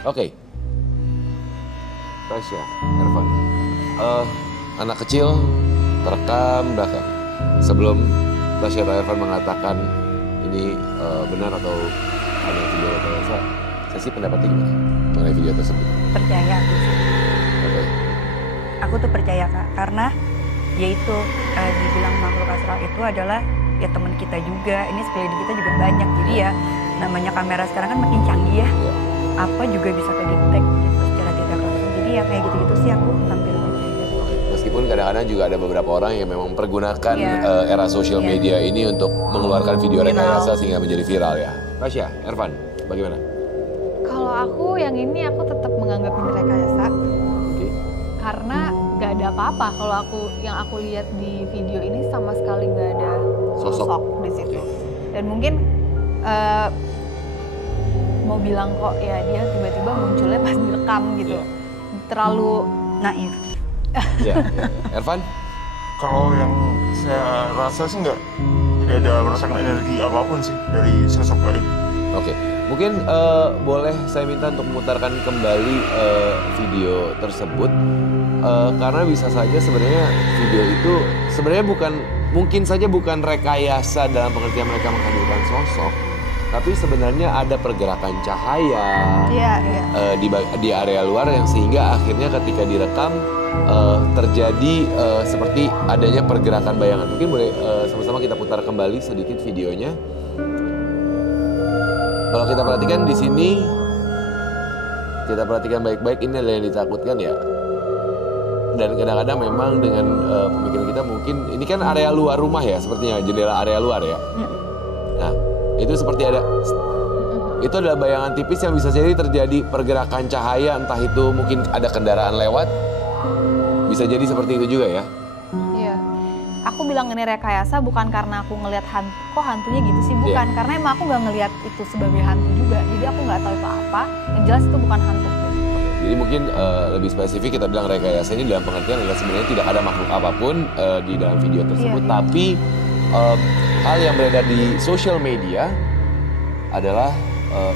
Oke. Tasya, Ervan. Anak kecil terekam belakang. Sebelum Tasya atau Ervan mengatakan ini benar atau ada video rekayasa, saya sih pendapatnya gimana mengenai video tersebut? Percaya aku sih. Oke. Aku tuh percaya Kak, karena yaitu dibilang makhluk astral itu adalah ya teman kita juga. Ini sekeliling kita juga banyak. Jadi ya namanya kamera sekarang kan makin canggih ya. Ya. Apa juga bisa kedetek gitu secara tidak langsung. Jadi ya kayak gitu-gitu sih aku hampir percaya. Meskipun kadang-kadang juga ada beberapa orang yang memang pergunakan Iya. era sosial Iya. media ini untuk mengeluarkan video Viral. rekayasa sehingga menjadi viral ya. Tasya, Ervan, bagaimana? Kalau aku yang ini aku tetap menganggap ini rekayasa Oke. karena gak ada apa-apa. Kalau yang aku lihat di video ini sama sekali gak ada sosok di situ. Dan mungkin mau bilang kok ya dia tiba-tiba munculnya pas direkam gitu. Iya. Terlalu Naif. Ya, Ervan? Kalau yang saya rasa sih tidak ada merasakan energi apapun sih dari sosok gaib. Oke, mungkin boleh saya minta untuk memutarkan kembali video tersebut karena bisa saja sebenarnya video itu sebenarnya mungkin saja bukan rekayasa dalam pengertian mereka menghadirkan sosok, tapi sebenarnya ada pergerakan cahaya Iya. di area luar yang sehingga akhirnya ketika direkam terjadi seperti adanya pergerakan bayangan. Mungkin boleh sama-sama kita putar kembali sedikit videonya. Kalau kita perhatikan di sini, kita perhatikan baik-baik, ini adalah yang ditakutkan ya. Dan kadang-kadang memang dengan pemikiran kita mungkin ini kan area luar rumah ya, sepertinya jendela area luar ya. Nah, itu seperti itu adalah bayangan tipis yang bisa jadi terjadi pergerakan cahaya, entah itu mungkin ada kendaraan lewat, bisa jadi seperti itu juga ya. iya. Aku bilang ini rekayasa bukan karena aku ngelihat hantu, kok hantunya gitu sih, bukan. Iya. Karena emang aku nggak ngelihat itu sebagai hantu juga. Jadi aku nggak tahu itu apa. Yang jelas itu bukan hantu. Jadi mungkin lebih spesifik kita bilang rekayasa ini dalam pengertian adalah sebenarnya tidak ada makhluk apapun di dalam video tersebut, Iya. tapi hal yang beredar di sosial media adalah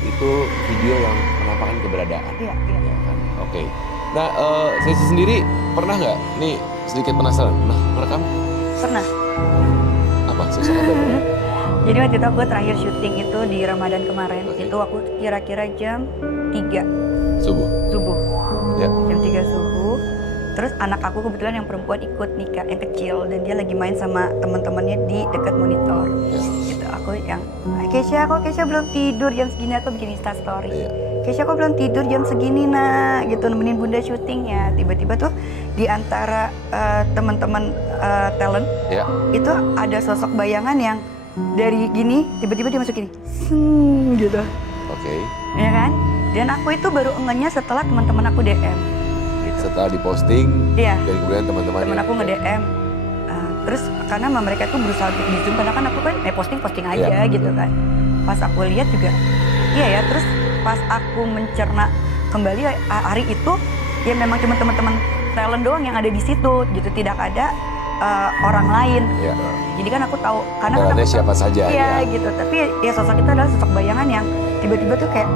itu video yang menampakkan keberadaan. Iya. Ya kan? Oke. Nah, Sesi sendiri pernah nggak? Nih sedikit penasaran. Pernah merekam Pernah. apa sosok apa? Jadi waktu itu aku terakhir syuting itu di Ramadan kemarin. Oke. Itu aku kira-kira jam 3 Subuh. subuh. Ya. Jam 3 subuh. Terus anak aku kebetulan yang perempuan ikut nikah, yang kecil, dan dia lagi main sama teman-temannya di dekat monitor. Ya. Gitu, aku yang Keisha, kok Keisha belum tidur jam segini, aku bikin Insta story. Iya. Keisha kok belum tidur jam segini nak, gitu nemenin bunda syutingnya. Tiba-tiba tuh di antara teman-teman talent Ya. itu ada sosok bayangan yang dari gini tiba-tiba dia masuk gini, gitu, Oke. ya kan? Dan aku itu baru ngehnya setelah teman-teman aku DM. Setelah diposting Iya. dan kemudian teman-teman Temen aku nge-DM, terus karena mereka tuh berusaha untuk di zoom, karena kan aku kan posting aja Iya, gitu betul. kan. Pas aku lihat juga, iya ya. Terus pas aku mencerna kembali hari itu, ya memang cuma teman-teman talent doang yang ada di situ gitu, tidak ada orang lain. Ya. Gitu. Jadi kan aku tahu, karena kan Talentnya aku siapa saja iya ya. gitu. Tapi ya sosok itu adalah sosok bayangan yang tiba-tiba tuh kayak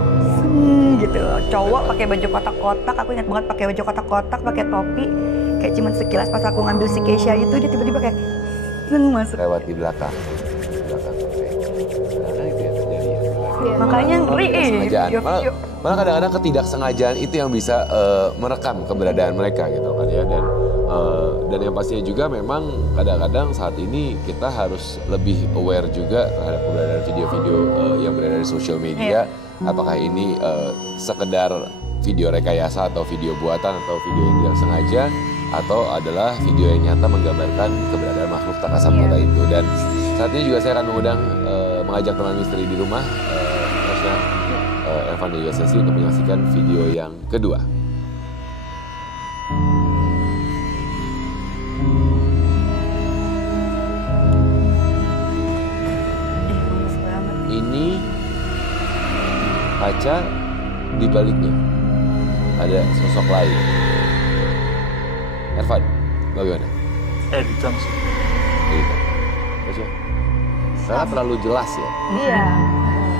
gitu, cowok pakai baju kotak-kotak. Aku ingat banget pakai baju kotak-kotak, pakai topi. Kayak cuman sekilas pas aku ngambil si Keisha itu, dia tiba-tiba kayak masuk. Lewat di belakang. Oke. Nah, itu yang terjadi ya. Iya. Makanya ngeri, Ketidaksengajaan. video-video. Malah kadang-kadang ketidaksengajaan itu yang bisa merekam keberadaan mereka gitu kan ya. Dan yang pastinya juga memang kadang-kadang saat ini kita harus lebih aware juga terhadap keberadaan video-video yang beredar di sosial media. Apakah ini sekedar video rekayasa atau video buatan atau video yang tidak sengaja, atau adalah video yang nyata menggambarkan keberadaan makhluk tak kasat mata itu. Dan saat ini juga saya akan mengajak teman misteri di rumah, Tasya, Ervan dan juga Sesi untuk menyaksikan video yang kedua. Bagus banget. Ini kaca di baliknya ada sosok lain. Ervan, bagaimana? Editan sih. Gitu. Tasya? Karena terlalu jelas ya. Iya.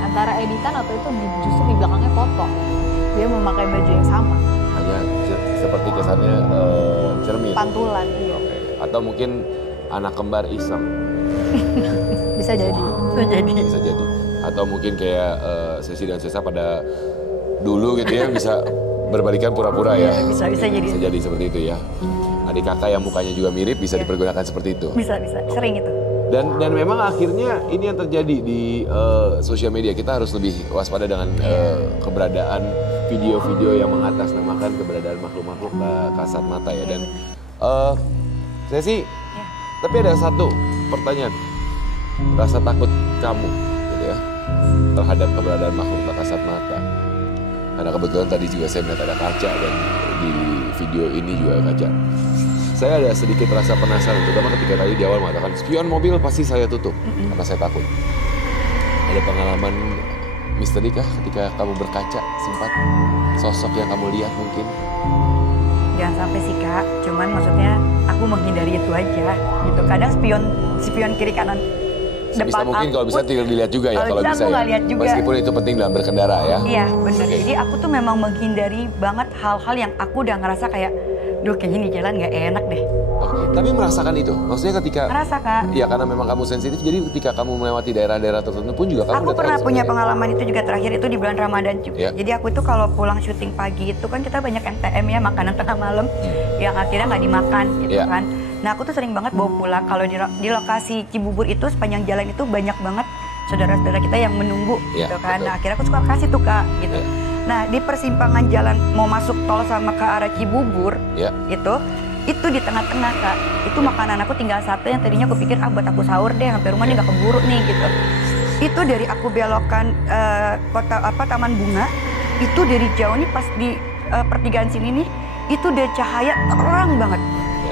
Antara editan atau itu justru di belakangnya foto. dia memakai baju yang sama. Hanya seperti kesannya cermin. Pantulan, iya. Oke. Atau mungkin anak kembar iseng. Bisa jadi. Bisa jadi. Atau mungkin kayak Sesi dan Sesa pada dulu gitu ya bisa berbalikan pura-pura ya. Bisa jadi. Bisa jadi seperti itu ya. Adik kakak yang mukanya juga mirip bisa dipergunakan seperti itu. Bisa. Sering itu. Dan memang akhirnya ini yang terjadi di sosial media. Kita harus lebih waspada dengan keberadaan video-video yang mengatasnamakan keberadaan makhluk-makhluk kasat mata ya. Dan saya sih, tapi ada satu pertanyaan, rasa takut kamu gitu ya terhadap keberadaan makhluk tak kasat mata. Karena kebetulan tadi juga saya melihat ada kaca dan di video ini juga kaca. Saya ada sedikit rasa penasaran, terutama ketika tadi di awal mengatakan spion mobil pasti saya tutup karena saya takut. Ada pengalaman misteri kah ketika kamu berkaca sempat sosok yang kamu lihat mungkin? Jangan sampai sih Kak, cuman maksudnya aku menghindari itu aja gitu. Kadang spion kiri kanan Sebisa mungkin kalau bisa tinggal dilihat juga ya kalau bisa ya. Lihat juga. Meskipun itu penting dalam berkendara ya. Iya benar. Jadi aku tuh memang menghindari banget hal-hal yang aku udah ngerasa kayak, duh kayaknya di jalan nggak enak deh. Oke. Tapi merasakan itu, maksudnya ketika. Ngerasa Kak. Iya karena memang kamu sensitif, jadi ketika kamu melewati daerah-daerah tertentu pun juga kamu. Aku pernah punya pengalaman itu juga terakhir itu di bulan Ramadan juga. Ya. Jadi aku itu kalau pulang syuting pagi itu kan kita banyak MTM ya, makanan tengah malam yang akhirnya nggak dimakan gitu kan. Nah aku tuh sering banget bawa pulang. Kalau di lokasi Cibubur itu sepanjang jalan itu banyak banget saudara-saudara kita yang menunggu gitu kan. Betul. Nah akhirnya aku suka kasih tuh Kak gitu. Nah di persimpangan jalan mau masuk tol sama ke arah Cibubur itu di tengah-tengah Kak. Itu makanan aku tinggal satu yang tadinya aku pikir buat aku sahur deh sampai rumah nih nggak keburu nih gitu. Itu dari aku belokan Taman Bunga itu dari jauh nih pas di pertigaan sini nih itu udah cahaya terang banget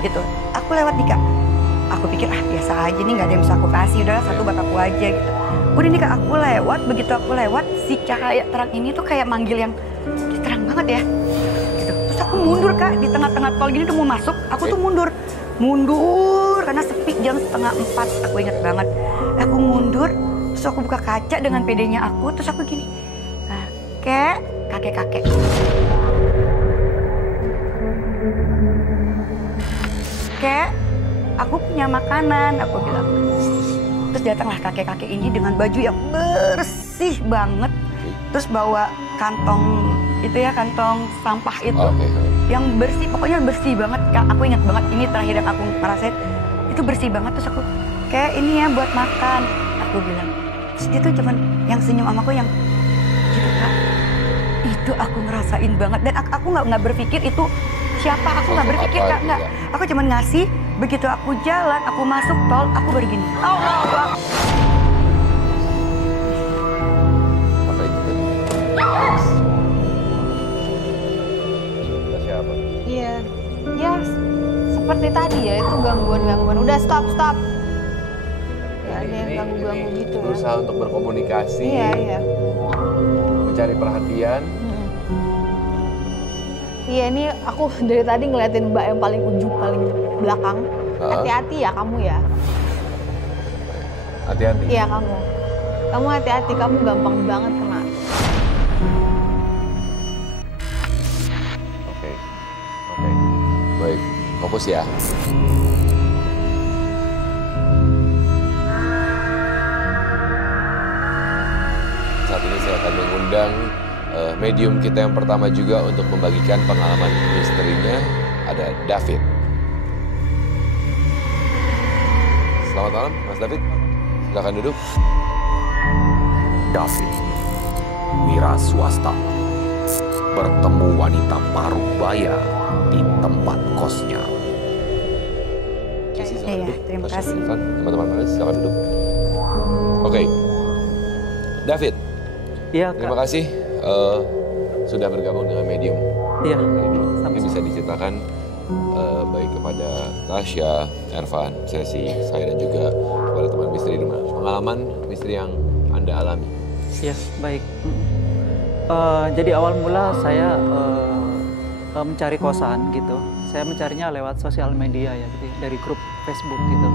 gitu. Aku lewat nih Kak, aku pikir biasa aja nih nggak ada yang bisa aku kasih, udahlah satu buat aku aja gitu. Udah nih Kak aku lewat, begitu aku lewat si cahaya terang ini tuh kayak manggil yang terang banget ya gitu. Terus aku mundur Kak di tengah-tengah tol gini udah mau masuk, aku tuh mundur karena sepi jam 3:30 aku inget banget. Aku mundur, terus aku buka kaca dengan pedenya aku, terus aku gini, kakek. Kek, aku punya makanan, aku bilang. Terus datanglah kakek-kakek ini dengan baju yang bersih banget. Terus bawa kantong itu ya, kantong sampah itu. Yang bersih, pokoknya bersih banget. Kak, aku ingat banget ini terakhir yang aku ngerasain. Itu bersih banget, terus aku, kayak ini ya buat makan. Aku bilang. Terus dia tuh cuman yang senyum sama aku yang gitu Kak. Itu aku ngerasain banget. Dan aku nggak berpikir itu siapa, aku nggak berpikir Kak, nggak. Aku cuma ngasih, begitu aku jalan, aku masuk tol, aku baru gini. Allah. Apa itu tadi? Siapa? Iya, ya seperti tadi ya itu gangguan. Udah stop. Gak ada yang ganggu-ganggu gitu ya. Berusaha untuk berkomunikasi. Iya. Mencari perhatian. Iya ini aku dari tadi ngeliatin Mbak yang paling ujung, paling belakang. Hati-hati ya kamu ya. Hati-hati. Iya kamu. Kamu hati-hati, kamu gampang banget kena. Oke. Baik, fokus ya. Saat ini saya akan mengundang medium kita yang pertama juga untuk membagikan pengalaman misterinya, ada David. Selamat malam, Mas David. Silakan duduk. David, wira swasta, bertemu wanita parubaya di tempat kosnya. Iya, terima kasih. Teman-teman panelis, silakan duduk. Oke. David. Iya, Kak. Terima kasih sudah bergabung dengan medium. Iya. Mungkin bisa diceritakan baik kepada Tasya, Ervan, Sesi, saya dan juga kepada teman misteri di rumah. Pengalaman misteri yang Anda alami. Iya, baik. Jadi awal mula saya mencari kosan gitu. Saya mencarinya lewat sosial media ya, gitu, dari grup Facebook gitu.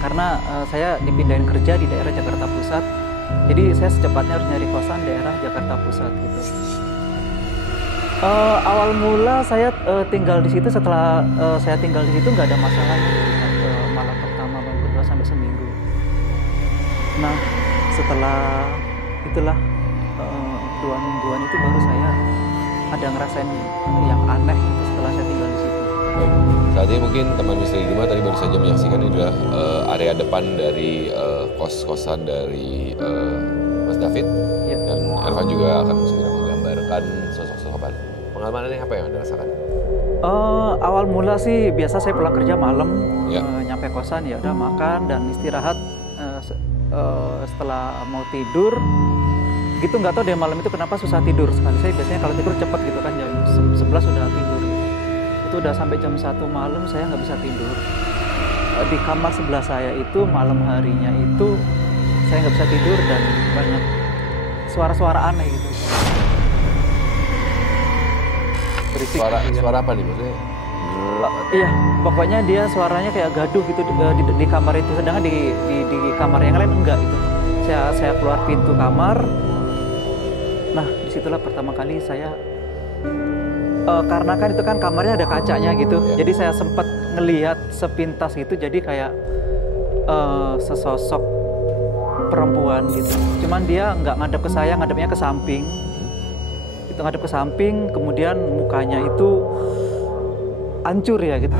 Karena saya dipindahin kerja di daerah Jakarta Pusat. Jadi saya secepatnya harus nyari kosan daerah Jakarta Pusat gitu. Awal mula saya tinggal di situ, setelah saya tinggal di situ nggak ada masalahnya malam pertama, malam kedua sampai seminggu. Nah setelah itulah 2 mingguan itu baru saya ada ngerasain yang aneh gitu setelah saya tinggal di situ. Baik. Saat ini mungkin teman Misteri 5 tadi baru saja menyaksikan ini adalah area depan dari kos-kosan dari Mas David. Ya. Dan Ervan juga akan segera menggambarkan sosok-sosok pengalaman ini apa yang Anda rasakan? Awal mula sih biasa saya pulang kerja malam, Ya. nyampe kosan ya udah makan dan istirahat. Setelah mau tidur gitu, nggak tahu deh malam itu kenapa susah tidur sekali. Saya biasanya kalau tidur cepat gitu kan, jam 11 sudah tidur. Itu udah sampai jam 1 malam saya nggak bisa tidur. Di kamar sebelah saya itu malam harinya itu saya nggak bisa tidur dan banyak suara-suara aneh gitu. Berisik. Suara apa nih maksudnya? Iya, pokoknya dia suaranya kayak gaduh gitu di kamar itu, sedangkan di kamar yang lain enggak gitu. Saya keluar pintu kamar. Nah, disitulah pertama kali saya karena kan itu kan kamarnya ada kacanya gitu. Ya. Jadi saya sempat ngelihat sepintas gitu, jadi kayak sesosok perempuan gitu. Cuman dia nggak ngadep ke saya, ngadepnya ke samping. Itu ngadep ke samping, kemudian mukanya itu hancur ya gitu.